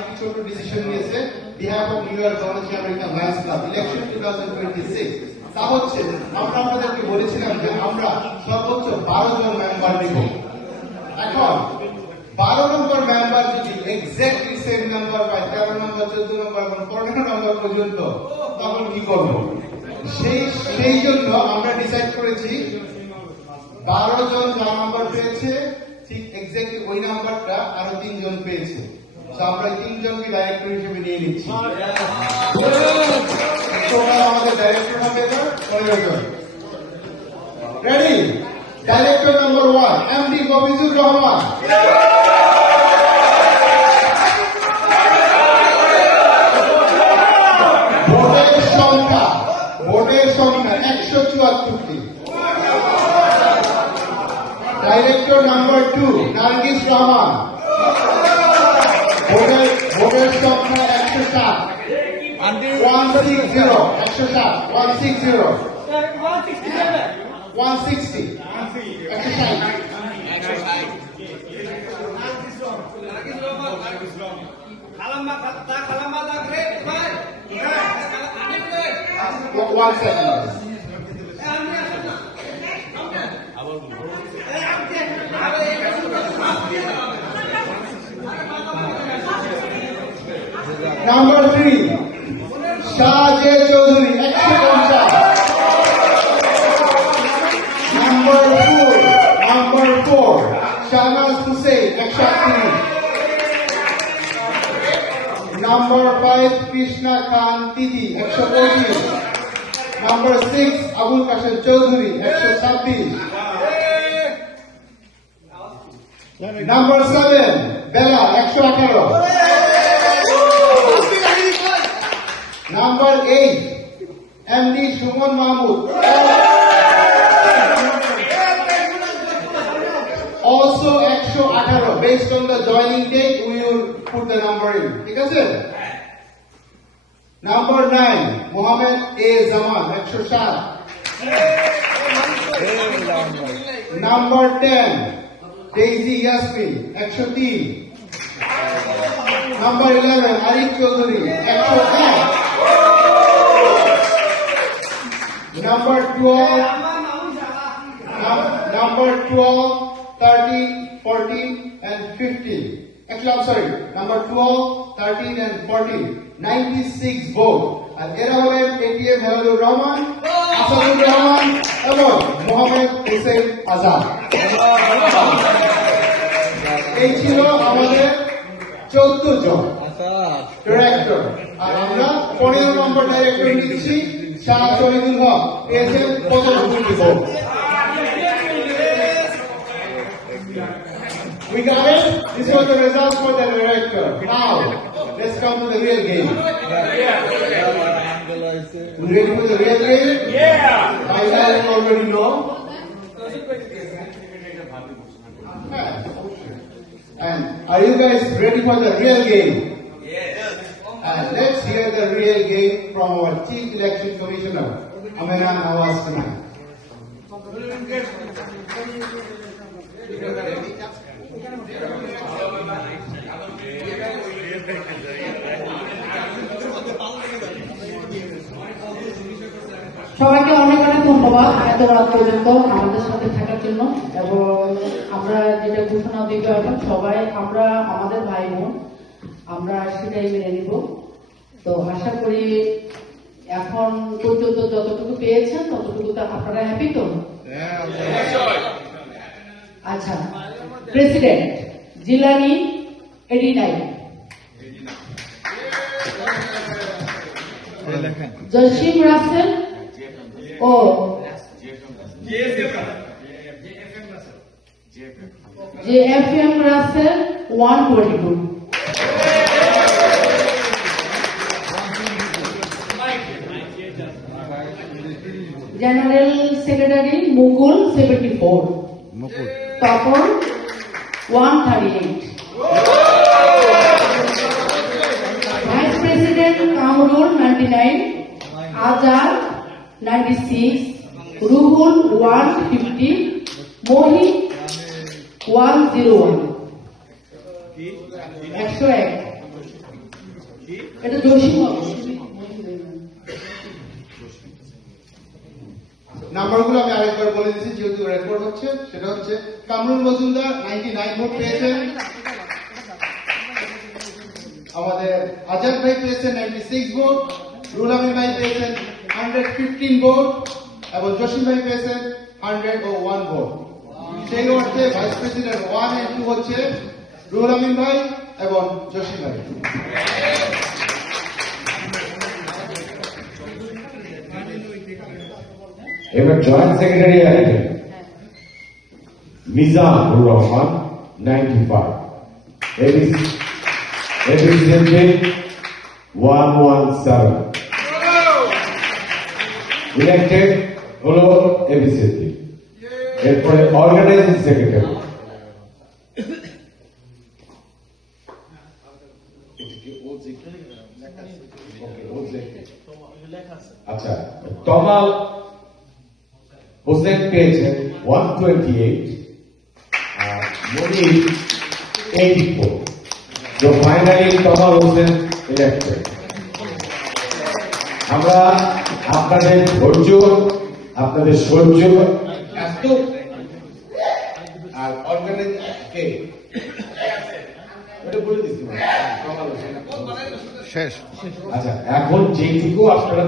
আরেকটি ছোট ডিসিশন নিয়েছে বিহাফ অফ নিউ ইয়র্ক গণতন্ত্র আমেরিকান লায়ন্স ক্লাব ইলেকশন 2026। তা হচ্ছে আমরা আপনাদেরকে বলেছিলাম যে আমরা সর্বোচ্চ 12 জন মেম্বার নিব। এখন 12 নম্বর মেম্বার যদি এক্স্যাক্টলি সেম নাম্বার পায়, 13 নম্বর 14 নম্বর এবং 15 নম্বর পর্যন্ত, তখন কি করব? সেই জন্য আমরা ডিসাইড করেছি 12 জন যা নাম্বার পেয়েছে ঠিক এক্স্যাক্টলি ওই নাম্বারটা আরো 3 জন পেয়েছে। তো আমরা 3 জনকে ডাইরেক্টর হিসেবে নিয়ে নিচ্ছি। টোটাল আমাদের ডাইরেক্টর হবে 15 জন। Ready? Director number 1 MD Mofizur Rahman. ভোটের সংখ্যা 174টি। Director number 2 Nargis Rahman. ভোটের সংখ্যা 160। 160 1 second. Number 3 শাহজে চৌধুরী 150। Number 4 শাহনাজ হুসেন 138। Number 5 কৃষ্ণা খান তিদি 125। Number 6 Abul Kashem Chowdhury 126। Number 7 Bela 118। Number 8 MD Suman Mahmud also 118. Based on the joining date we will put the number in. ঠিক আছে? Number 9 Mohammad A Zaman 107। Number 10 daisy Yasmin 103। Number 11 Arif Chowdhury 101। Number 12 13 14 and 15. Actually I'm sorry, number 12 13 and 14 96 vote. And এরা হলেন ATM হেলালুর Rahman, Asadur Rahman এবং মোহাম্মদ হুসেন আজাদ। এই ছিল আমাদের 14 জন director. আর আমরা 15 নম্বর director নিচ্ছি শাহ শহীদুল হক, পেয়েছেন 55 vote. We got it? This was the results for the director. Now, let's come to the real game. You ready for the real game? Yeah! By now you already know. And are you guys ready for the real game? Yes. And let's hear the real game from our Chief Election Commissioner, Amira Nawaz tonight. সবাইকে অনেক অনেক ধন্যবাদ এত রাত পর্যন্ত আমাদের সাথে থাকার জন্য। এবং আমরা যেটা ঘোষণা দিব এখন সবাই আমরা আমাদের ভাই বোন আমরা সেটাই মেনে নিব। তো আশা করি এখন পর্যন্ত যতটুকু পেয়েছেন ততটুকু তো আপনারা হ্যাপি তো? আচ্ছা, প্রেসিডেন্ট জিলানি 89, জসিম রাসেল ও JFM রাসেল 122, জেনারেল সেক্রেটারি মুকুল 74, তপন 138, ভাইস প্রেসিডেন্ট কামরুল 99, আজাদ 96, রুহুল 150, মোহিত 101, 101, এটা জসিম হবে। নাম্বারগুলো আমি আরেকবার বলে দিচ্ছি যেহেতু রেকর্ড হচ্ছে। সেটা হচ্ছে কামরুল মজুমদার 99 ভোট পেয়েছেন, আমাদের আজাদ ভাই পেয়েছেন 96 ভোট, রুহুল আমিন ভাই পেয়েছেন 115 ভোট এবং জসিম ভাই পেয়েছেন 101 ভোট। সেই অর্থে ভাইস প্রেসিডেন্ট 1 এবং 2 হচ্ছে রুহুল আমিন ভাই এবং জসিম ভাই। এবার জয়েন্ট সেক্রেটারি আসবেন মিজানুর রহমান 95, এবিসিএনপি 117 ইলেক্টেড হলো এবিসিএনপি। এরপরে অর্গানাইজিং সেক্রেটারি আচ্ছা তমাল হোসেন পেয়েছেন 128 আর মনির 84। তো ফাইনালি তমাল হোসেন ইলেক্টেড। আমরা আপনাদের ধৈর্য, আপনাদের সহ্য এত আর অর্গানাইজ কে ওটা বলে দিচ্ছি তমাল হোসেন শেষ। আচ্ছা এখন যেটুকু আপনারা